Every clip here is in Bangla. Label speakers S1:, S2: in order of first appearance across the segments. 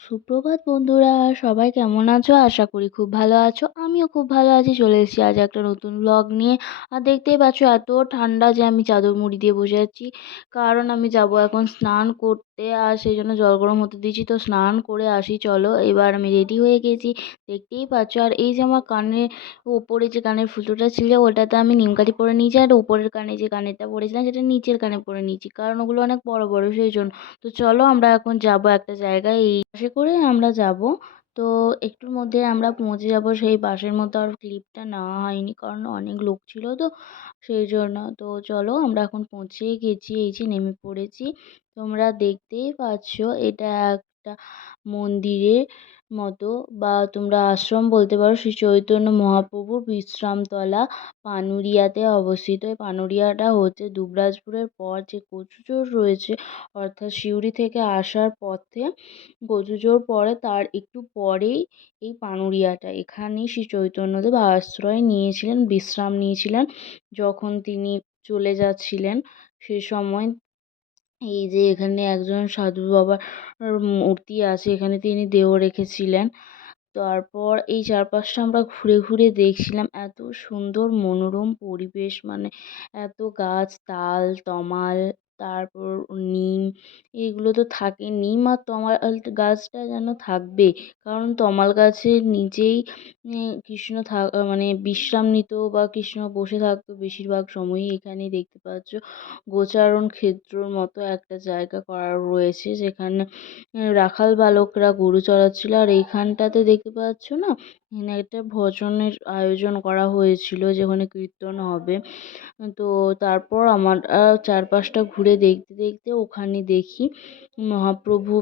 S1: সুপ্রভাত বন্ধুরা, সবাই কেমন আছো? আশা করি খুব ভালো আছো। আমিও খুব ভালো আছি, চলে এসেছি আজ একটা নতুন ব্লগ নিয়ে। আর দেখতেই পাচ্ছ, এত ঠান্ডা যে আমি চাদর মুড়ি দিয়ে বসে আছি। কারণ আমি যাব এখন স্নান করতে। আর সেই জন্য জল গরম হতে দিয়েছি। তো স্নান করে আসি, চলো। এবার আমি রেডি হয়ে গেছি। দেখতেই পাচ্ছ, আর এই যে আমার কানে ওপরে যে কানের ফুটোটা ছিল, ওটাতে আমি নিমকাঠি পরে নিয়েছি, আর উপরের কানে যে কানেরটা পরেছিলাম, সেটা নিচের কানে পরে নিয়েছি, কারণ ওগুলো অনেক বড় বড়, সেই জন্য। তো চলো, আমরা এখন যাব একটা জায়গায়, এই আশা করে আমরা যাব। তো একটুর মধ্যে আমরা পৌঁছে যাব সেই বাসের মধ্যে আর ক্লিপটা নেওয়া হয়নি কারণ অনেক লোক ছিল তো সেই জন্য। তো চলো আমরা এখন পৌঁছে গেছি, এই যে নেমে পড়েছি। তোমরা দেখতেই পাচ্ছ এটা একটা মন্দিরের মতো বা তোমরা আশ্রম বলতে পারো, শ্রী চৈতন্য মহাপ্রভুর বিশ্রামতলা পানুরিয়াতে অবস্থিত। এই পানুরিয়াটা হচ্ছে দুবরাজপুরের পর যে কচুচোর রয়েছে, অর্থাৎ সিউড়ি থেকে আসার পথে কচুচোর পরে তার একটু পরেই এই পানুরিয়াটা। এখানেই শ্রী চৈতন্যদেব আশ্রয় নিয়েছিলেন, বিশ্রাম নিয়েছিলেন। যখন তিনি চলে যাচ্ছিলেন সে সময় এই যে এখানে একজন সাধু বাবার মূর্তি আছে, এখানে তিনি দেহ রেখেছিলেন। তারপর এই চারপাশটা আমরা ঘুরে ঘুরে দেখছিলাম, এত সুন্দর মনোরম পরিবেশ মানে এত গাছ, তাল, তমাল তারপর নিম, এগুলো তো থাকে। নিম আর তমাল গাছটা যেন থাকবে। কারণ তমাল গাছের নিচেই কৃষ্ণ থাক মানে বিশ্রাম নিত বা কৃষ্ণ বসে থাকতো বেশিরভাগ সময়ই এখানে দেখতে পাচ্ছ। গোচারণ ক্ষেত্রর মতো একটা জায়গা করা রয়েছে যেখানে রাখাল বালকরা গরু চড়াচ্ছিল। আর এইখানটাতে দেখতে পাচ্ছ না এখানে একটা ভজনের আয়োজন করা হয়েছিল যেখানে কীর্তন হবে। তো তারপর আমার চারপাশটা ঘুরে দেখতে দেখতে ওখানে দেখি মহাপ্রভু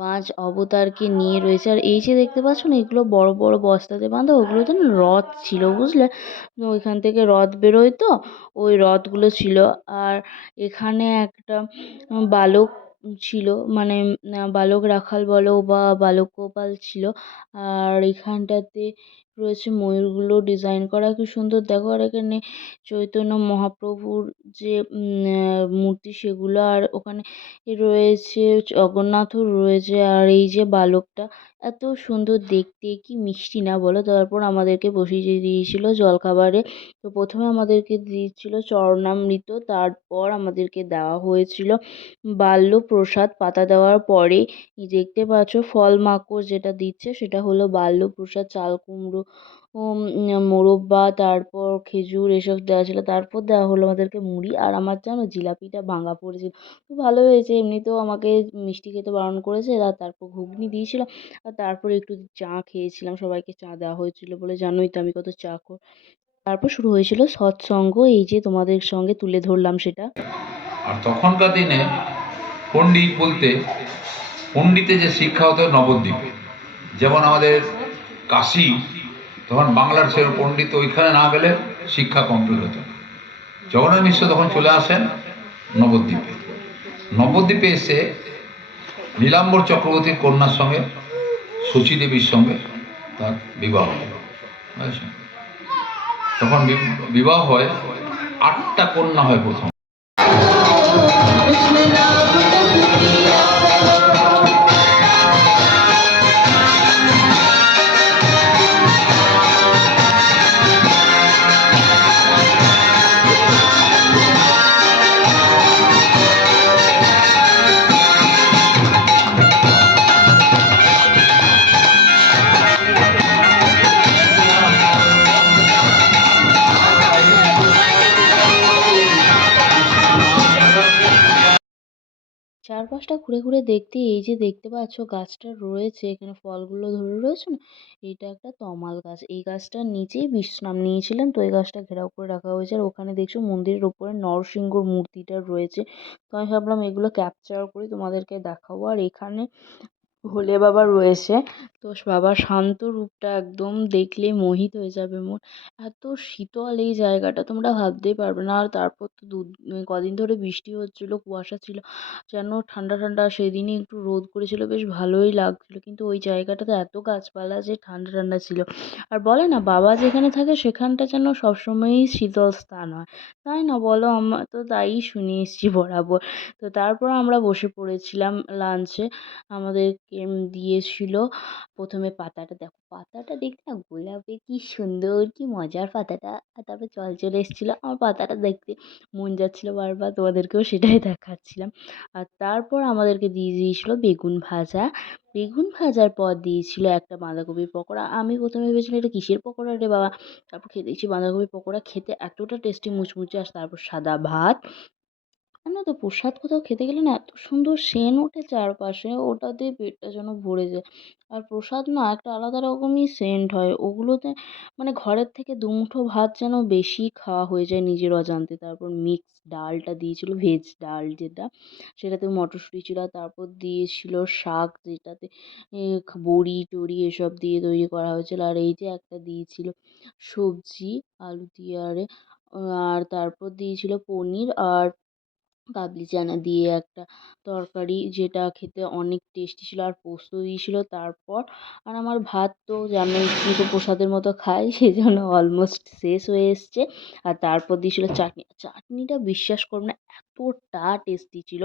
S1: পাঁচ অবতারকে নিয়ে রয়েছে। আর এই যে দেখতে পাচ্ছ না এগুলো বড় বড় বস্তাতে বাঁধা ওগুলোতে না রথ ছিল, বুঝলে? ওইখান থেকে রথ বেরোয় তো, ওই রথগুলো ছিল। আর এখানে একটা বালক ছিল। মানে বালক রাখাল বলো বা বালক গোপাল ছিল। আর এখানটাতে রয়েছে ময়ূরগুলো ডিজাইন করা, কি সুন্দর দেখো। আর এখানে চৈতন্য মহাপ্রভুর যে মূর্তি সেগুলো, আর ওখানে রয়েছে জগন্নাথও রয়েছে। আর এই যে বালকটা, এত সুন্দর দেখতে, কি মিষ্টি না বলো? তারপর আমাদেরকে বসিয়ে দিয়েছিল জলখাবারে। তো প্রথমে আমাদেরকে দিয়েছিল চরণামৃত, তারপর আমাদেরকে দেওয়া হয়েছিল বাল্য প্রসাদ পাতা দেওয়ার পরে দেখতে পাচ্ছ, ফল মাকড় যেটা দিচ্ছে, সেটা হলো বাল্য প্রসাদ চাল কুমড়ো মোরব্বা, তারপর খেজুর এসব দেওয়া ছিল। তারপর দেওয়া হলো আমাদেরকে মুড়ি। আর আমার জানো জিলাপিটা ভাঙা পড়েছিল। তো ভালো হয়েছে। এমনিতেও আমাকে মিষ্টি খেতে বারণ করেছে। আর তারপর ঘুগনি দিয়েছিল। আর তারপর একটু চা খেয়েছিলাম। সবাইকে চা দেওয়া হয়েছিল বলে জানোই তো আমি কত চা খোর তারপর শুরু হয়েছিল সৎসঙ্গ। এই যে তোমাদের সঙ্গে তুলে ধরলাম সেটা।
S2: আর তখনকার দিনে পণ্ডিত বলতে পণ্ডিতে যে শিক্ষা হতো নবদ্বীপে। যেমন আমাদের কাশি তখন বাংলার ছেলে পণ্ডিত ওইখানে না গেলে শিক্ষা কমপ্লিট হতো। জগন্নাথ মিশ্র তখন চলে আসেন নবদ্বীপে। নবদ্বীপে এসে নীলাম্বর চক্রবর্তীর কন্যার সঙ্গে, শচী দেবীর সঙ্গে তার বিবাহ বুঝেছেন? তখন বিবাহ হয়, আটটা কন্যা হয় প্রথম।
S1: চারপাশটা ঘুরে ঘুরে দেখতে, এই যে দেখতে পাচ্ছ গাছটা রয়েছে, এখানে ফলগুলো ধরে রয়েছে না, এটা একটা তমাল গাছ। এই গাছটার নিচেই বিশ্রাম নিয়েছিলেন, তো এই গাছটা ঘেরাও করে রাখা হয়েছে। আর ওখানে দেখছ মন্দিরের ওপরে নরসিংহর মূর্তিটা রয়েছে। তো আমি ভাবলাম এগুলো ক্যাপচার করে, তোমাদেরকে দেখাবো। আর এখানে ভোলে বাবা রয়েছে। তো বাবার শান্ত রূপটা একদম দেখলে মোহিত হয়ে যাবে মন এত শীতল এই জায়গাটা, তোমরা ভাবতেই পারবে না। আর তারপর তো দু কদিন ধরে বৃষ্টি হচ্ছিল, কুয়াশা ছিল। যেন ঠান্ডা ঠান্ডা সেদিনই একটু রোদ করেছিল, বেশ ভালোই লাগছিল। কিন্তু ওই জায়গাটাতে এত গাছপালা যে ঠান্ডা ঠান্ডা ছিল। আর বলে না, বাবা যেখানে থাকে সেখানটা যেন সবসময়ই শীতল স্থান হয়। তাই না বলো? আমরা তো তাইই শুনে বরাবর। তো তারপর আমরা বসে পড়েছিলাম লাঞ্চে আমাদেরকে দিয়েছিল। প্রথমে পাতাটা দেখো, পাতাটা দেখতে না গোলাপি কি সুন্দর, কি মজার পাতাটা। আর তারপর জল চলে এসেছিল। আমার পাতাটা দেখতে মন যাচ্ছিল বারবার, তোমাদেরকেও সেটাই দেখাচ্ছিলাম। আর তারপর আমাদেরকে দিয়ে দিয়েছিলো বেগুন ভাজা। বেগুন ভাজার পর দিয়েছিল একটা বাঁধাকপির পকোড়া। আমি প্রথমে ভেবেছিলাম এটা কিসের পকোড়া রে বাবা? তারপর খেয়ে দেখছি বাঁধাকপির পকোড়া খেতে এতটা টেস্টি মুচমুচে আর তারপর সাদা ভাত জানো তো প্রসাদ কোথাও খেতে গেলে না এত সুন্দর সেন্ট ওঠে চারপাশে ওটাতেই পেটটা যেন ভরে যায়। আর প্রসাদ না একটা আলাদা রকমই সেন্ট হয়, ওগুলোতে মানে ঘরের থেকে দুমুঠো ভাত যেন বেশি খাওয়া হয়ে যায় নিজের অজান্তে। তারপর মিক্স ডালটা দিয়েছিল ভেজ ডাল যেটা, সেটাতে মটরশুঁটি ছিল তারপর দিয়েছিল শাক যেটাতে বড়ি টড়ি এসব দিয়ে তৈরি করা হয়েছিল। আর এই যে একটা দিয়েছিল সবজি, আলু দিয়ে আরে, আর তারপর দিয়েছিল পনির আর কাবলি চানা দিয়ে একটা তরকারি যেটা খেতে অনেক টেস্টি ছিল আর পোস্ত দিয়েছিল তারপর। আর আমার ভাত তো জানোই আমি তো প্রসাদের মতো খাই সেই জন্য অলমোস্ট শেষ হয়ে এসছে। আর তারপর দিয়েছিল চাটনি। চাটনিটা বিশ্বাস করবে না, এতটা টেস্টি ছিল।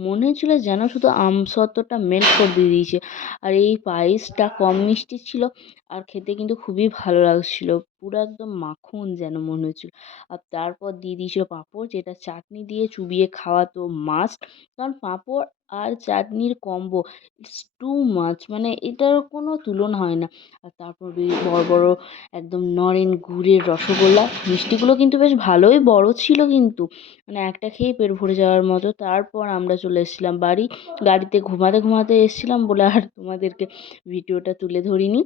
S1: মনে হচ্ছিল যেন শুধু আমসত্ত্বটা মেল্ট করে দিয়ে দিয়েছে। আর এই পায়েসটা কম মিষ্টি ছিল, আর খেতে কিন্তু খুবই ভালো লাগছিল। পুরো একদম মাখন যেন মনে হচ্ছিল। আর তারপর দিয়ে দিয়েছিল পাঁপড় যেটা চাটনি দিয়ে চুবিয়ে খাওয়া তো মাস্ট কারণ পাঁপড় আর চাটনির কম্বো ইটস টু মাচ মানে এটার কোনো তুলনা হয় না। আর তারপর বড় বড় একদম নরেন গুড়ের রসগোল্লা মিষ্টিগুলো কিন্তু বেশ ভালোই বড় ছিল কিন্তু। মানে একটা খেয়ে পেট ভরে যাওয়ার মতো। তারপর আমরা চলে এসেছিলাম বাড়ি। গাড়িতে ঘুমাতে ঘুমাতে এসেছিলাম বলে আর তোমাদেরকে ভিডিওটা তুলে ধরিনি।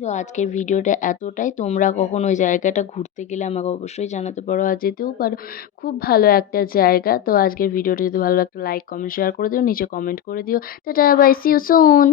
S1: তো আজকের ভিডিওটা এতটাই। তোমরা কখনো ওই জায়গাটা ঘুরতে গেলে আমাকে অবশ্যই জানাতে পারো আর যেতেও পারো। খুব ভালো একটা জায়গা। তো আজকের ভিডিওটা যদি ভালো লাগে লাইক কমেন্ট শেয়ার করে দিও। নিচে কমেন্ট করে দিও। Tata bye see you soon